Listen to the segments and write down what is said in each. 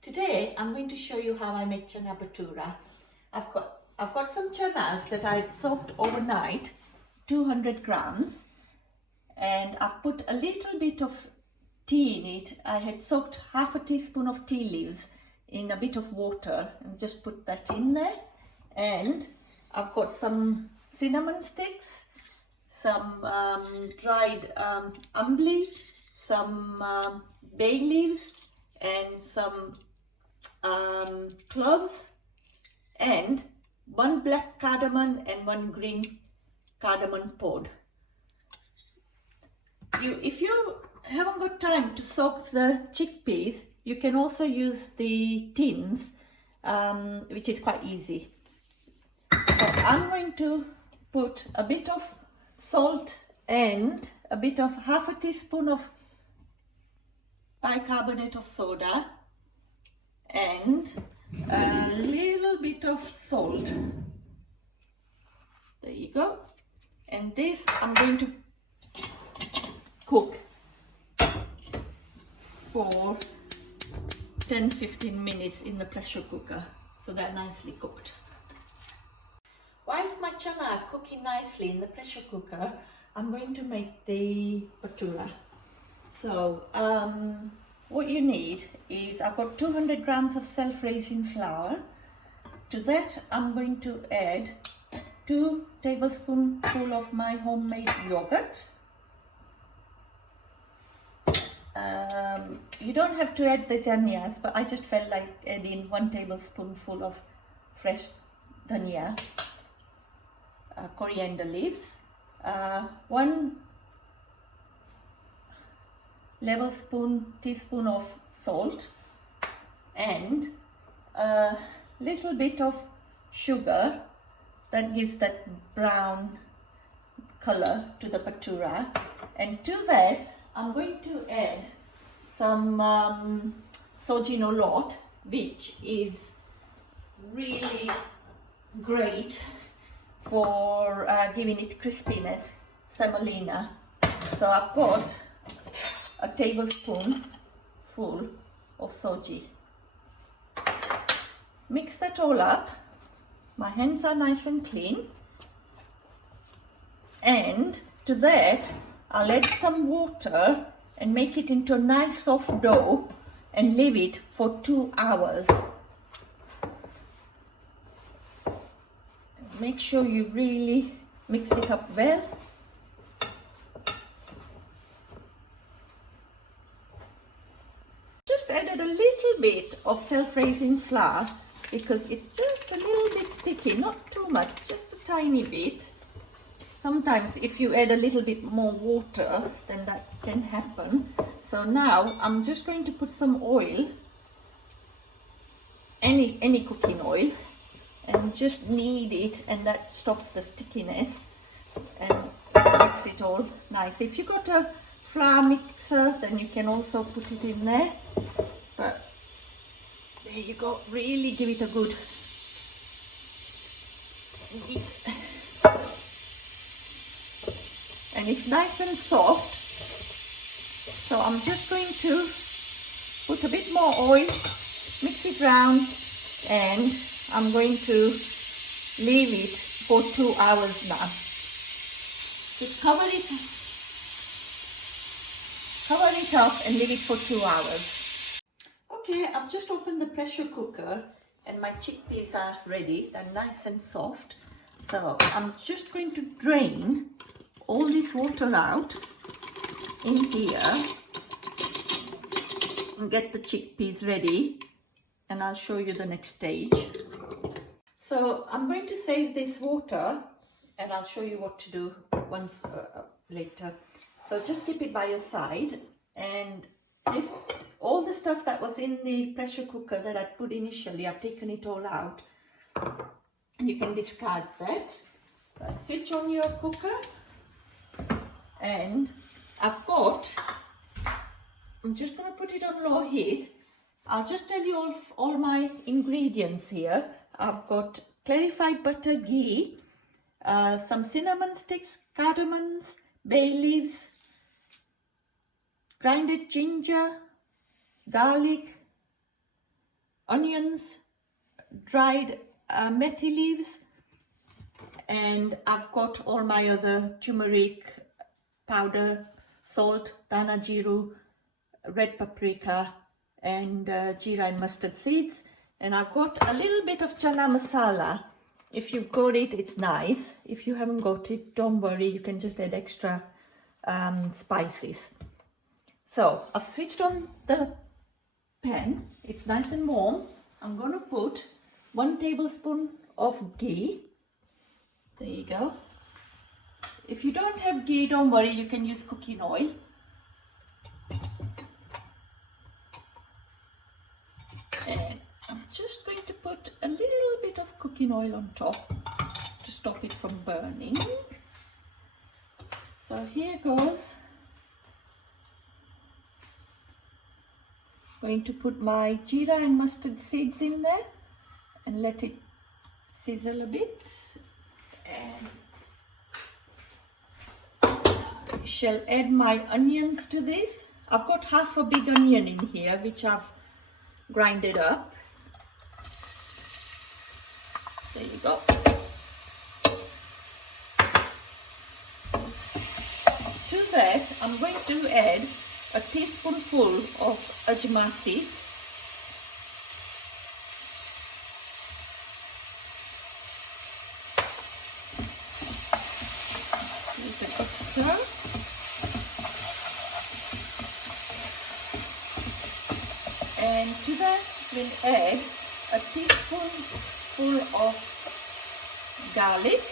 Today I'm going to show you how I make Chana Bhatura. I've got some chanas that I soaked overnight, 200 grams, and I've put a little bit of tea in it. I had soaked half a teaspoon of tea leaves in a bit of water and just put that in there. And I've got some cinnamon sticks, some dried ambli, some bay leaves, and some cloves, and one black cardamom and one green cardamom pod. If you haven't got time to soak the chickpeas, you can also use the tins, which is quite easy. So I'm going to put a bit of salt and a bit of half a teaspoon of bicarbonate of soda and a little bit of salt. There you go. And this I'm going to cook for 10-15 minutes in the pressure cooker, so they're nicely cooked. Whilst my chana are cooking nicely in the pressure cooker, I'm going to make the bhatura. So what you need is, I've got 200 grams of self-raising flour. To that I'm going to add 2 tablespoonfuls of my homemade yogurt. You don't have to add the dhanias, but I just felt like adding 1 tablespoonful of fresh dhania, coriander leaves, 1 level teaspoon of salt, and a little bit of sugar that gives that brown color to the bhatura. And to that I'm going to add some soji no lot, which is really great for giving it crispiness, semolina. So I've got a tablespoon full of soji. Mix that all up. My hands are nice and clean. And to that I'll add some water and make it into a nice soft dough and leave it for 2 hours. Make sure you really mix it up well. Just added a little bit of self-raising flour because it's just a little bit sticky, not too much, just a tiny bit. Sometimes if you add a little bit more water, then that can happen. So now I'm just going to put some oil, any cooking oil, and just knead it, and that stops the stickiness and makes it all nice. If you've got a flour mixer, then you can also put it in there. But there you go, really give it a good knead. And it's nice and soft. So I'm just going to put a bit more oil, mix it round, and I'm going to leave it for 2 hours now. Just cover it up and leave it for 2 hours. Okay, I've just opened the pressure cooker and my chickpeas are ready. They're nice and soft. So I'm just going to drain all this water out in here and get the chickpeas ready, and I'll show you the next stage. So I'm going to save this water and I'll show you what to do once later. So just keep it by your side, and all the stuff that was in the pressure cooker that I put initially, I've taken it all out, and you can discard that. Switch on your cooker. And I'm just going to put it on low heat. I'll just tell you all my ingredients here. I've got clarified butter, ghee, some cinnamon sticks, cardamoms, bay leaves, grinded ginger, garlic, onions, dried methi leaves, and I've got all my other turmeric powder, salt, dana jiru, red paprika, and jeera and mustard seeds. And I've got a little bit of chana masala. If you've got it, it's nice. If you haven't got it, don't worry, you can just add extra spices. So I've switched on the pan. It's nice and warm. I'm going to put 1 tablespoon of ghee. There you go. If you don't have ghee, don't worry, you can use cooking oil. And I'm just going to put a little bit of cooking oil on top to stop it from burning. So here goes. Going to put my jeera and mustard seeds in there and let it sizzle a bit. And shall add my onions to this. I've got half a big onion in here which I've grinded up. There you go. To that I'm going to add a teaspoonful of ajma seeds. Give it a stir. And to that we'll add a teaspoonful of garlic.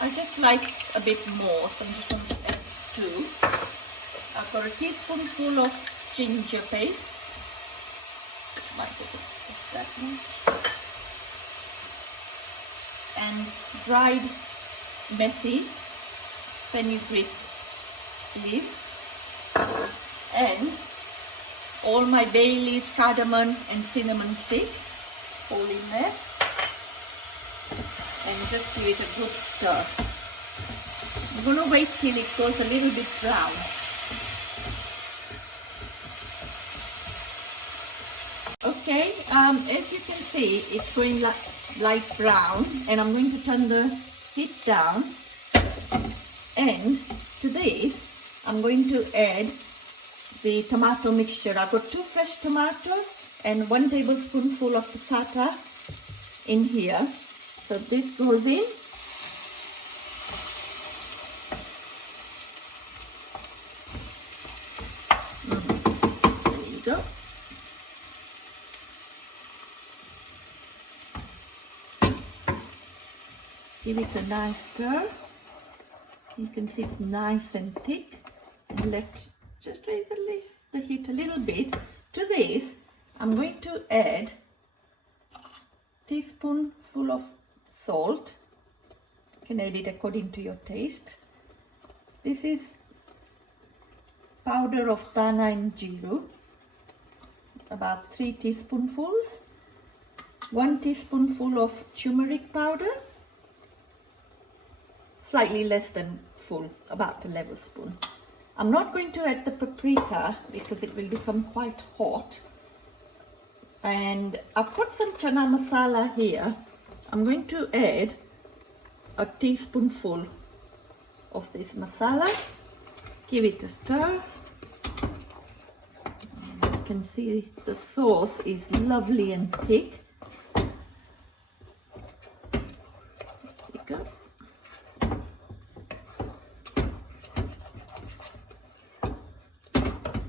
I just like a bit more, so I'm just going to add 2. I've got a teaspoonful of ginger paste. Might be that much. And dried methi, fenugreek leaves. And all my bay leaves, cardamom and cinnamon stick, all in there, and just give it a good stir. I'm going to wait till it goes a little bit brown. Okay, as you can see, it's going light brown, and I'm going to turn the heat down. And to this, I'm going to add the tomato mixture. I've got 2 fresh tomatoes and 1 tablespoonful of passata in here. So this goes in. There you go. Give it a nice stir. You can see it's nice and thick. And just raise the heat a little bit. To this, I'm going to add a teaspoonful of salt. You can add it according to your taste. This is powder of dana and jiru, about 3 teaspoonfuls. 1 teaspoonful of turmeric powder, slightly less than full, about a level spoon. I'm not going to add the paprika because it will become quite hot. And I've got some chana masala here. I'm going to add a teaspoonful of this masala. Give it a stir. And you can see the sauce is lovely and thick. There you go.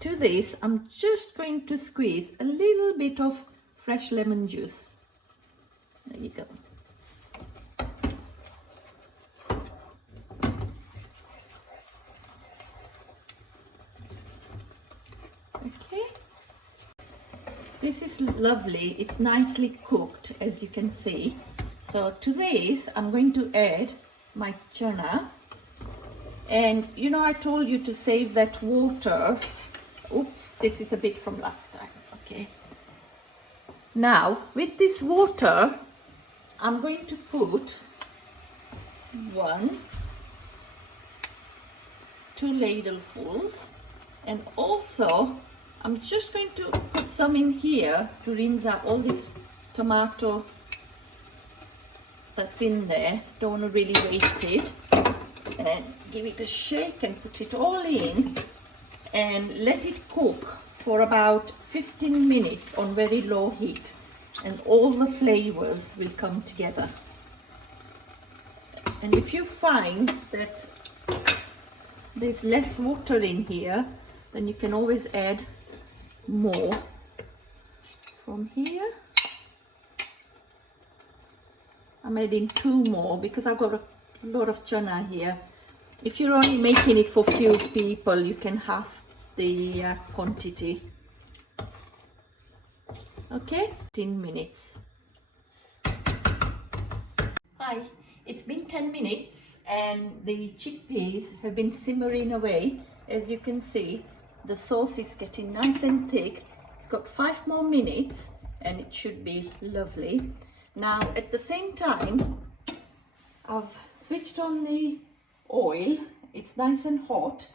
To this, I'm just going to squeeze a little bit of fresh lemon juice. There you go. Okay. This is lovely. It's nicely cooked, as you can see. So to this, I'm going to add my chana. And you know, I told you to save that water. Oops, this is a bit from last time. Okay. Now, with this water, I'm going to put 2 ladlefuls, and also I'm just going to put some in here to rinse out all this tomato that's in there. Don't want to really waste it. And give it a shake and put it all in and let it cook for about 15 minutes on very low heat, and all the flavors will come together. And if you find that there's less water in here, then you can always add more from here. I'm adding 2 more because I've got a lot of chana here. If you're only making it for few people, you can half the quantity. Okay, 10 minutes. Hi, it's been 10 minutes and the chickpeas have been simmering away. As you can see, the sauce is getting nice and thick. It's got 5 more minutes and it should be lovely. Now at the same time, I've switched on the oil. It's nice and hot,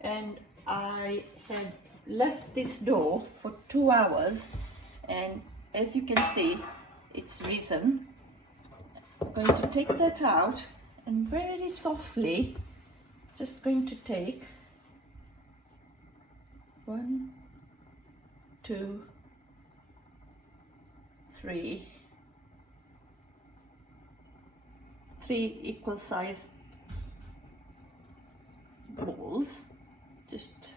and I have left this dough for 2 hours, and as you can see, it's risen. I'm going to take that out and very softly just going to take 1, 2, 3 equal size balls. Just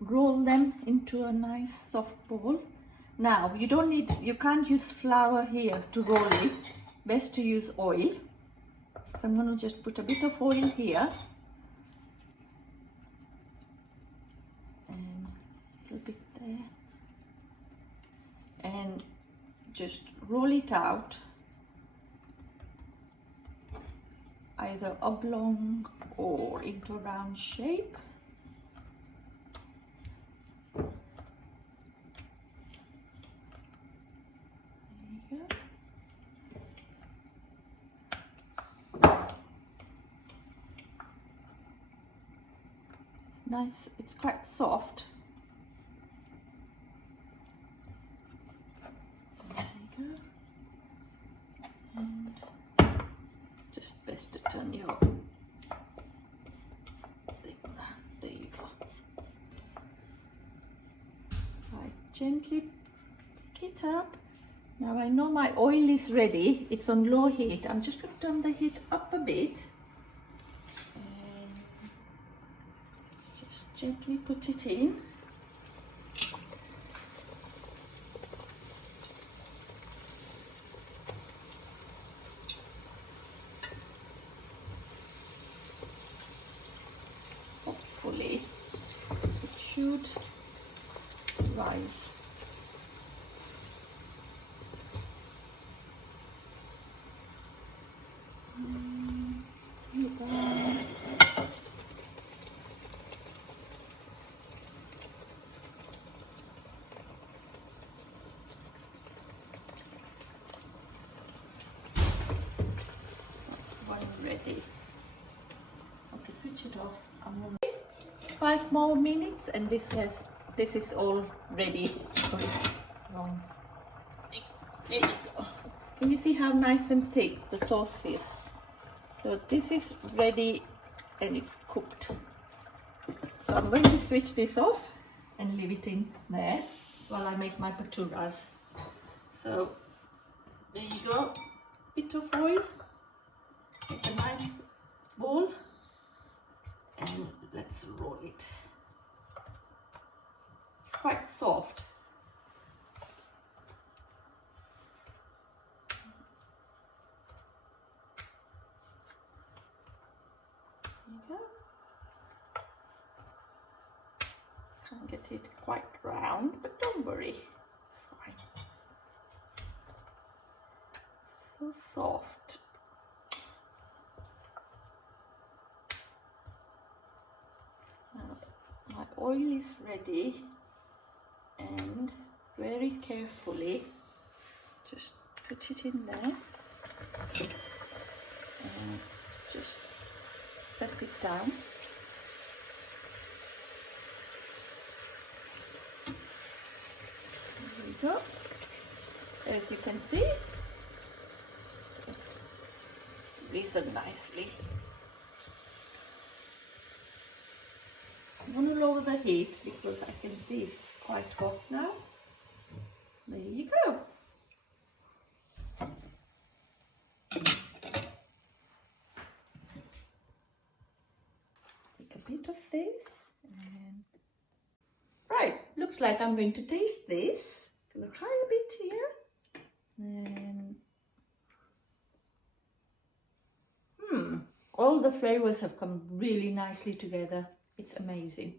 roll them into a nice soft ball. Now you can't use flour here to roll it. Best to use oil. So I'm going to just put a bit of oil here and a little bit there, and just roll it out either oblong or into a round shape. There you go. It's nice, it's quite soft. And just best to turn your thing around. There you go. Right, gently pick it up. Now I know my oil is ready. It's on low heat. I'm just going to turn the heat up a bit and just gently put it in. Hopefully it should rise. Ready. Okay, switch it off. 5 more minutes and this is all ready. Sorry, wrong. There you go. Can you see how nice and thick the sauce is? So this is ready and it's cooked. So I'm going to switch this off and leave it in there while I make my bhaturas. So there you go. Bit of oil. Make a nice ball and let's roll it. It's quite soft. There you go. Can't get it quite round, but don't worry, it's fine. It's so soft. My oil is ready, and very carefully just put it in there and just press it down. as you can see. It's risen nicely. I'm going to lower the heat because I can see it's quite hot now. There you go. Take a bit of this and right, looks like I'm going to taste this. Gonna try a bit here. And all the flavors have come really nicely together. It's amazing.